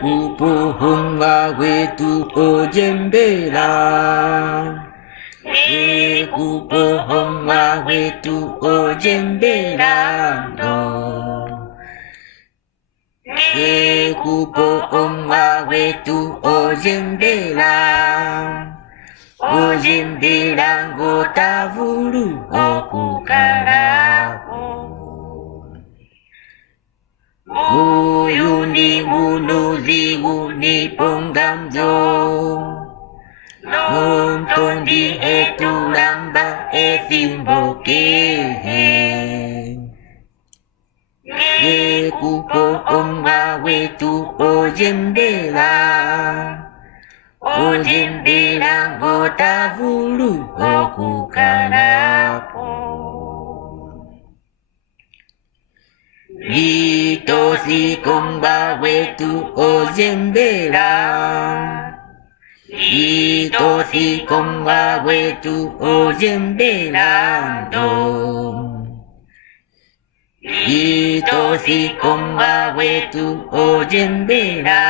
kupo honga wetu ojembera. Kupo honga wetu ojembera no. Kupo honga wetu ojembera. Ojembera ngotavuru okukarako. Uyu ni munuzigu ni pongamzo. Nontondi etulamba esimboke. Kupo honga wetu ojembera. Ojembera ngotavulu okukarako. Itosi konga wetu ojembera. Itosi konga wetu ojembera do. Itosi konga wetu ojembera.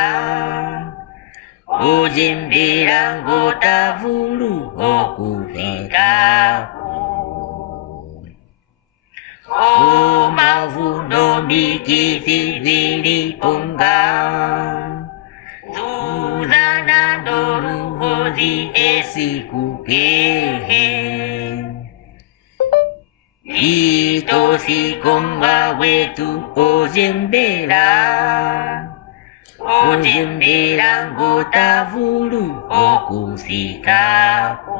Ojembera ngotavulu okufikako. O mavuno mikisi zili ponga. Zuzana doru hozi esikukehe. Itosi konga wetu ojembera. Ojembera ngotavulu okufikako.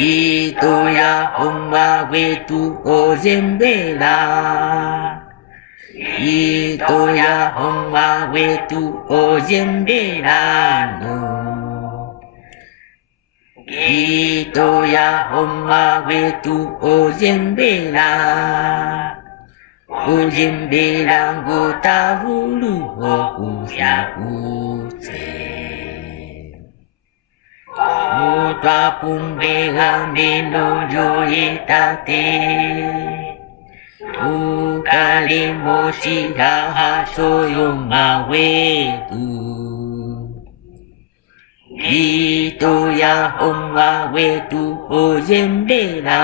Ito ya honga wetu ojembera. Ito ya honga wetu ojembera no. Ito ya honga wetu ojembera. Ojembera ngotavulu okusyakutse. Utwapumbega meno yoetate. Ukale moshi haha soyonga wetu. Ito ya honga wetu ojembera.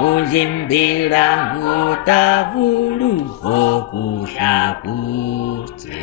Ojembera ngotavulu okusyakutse.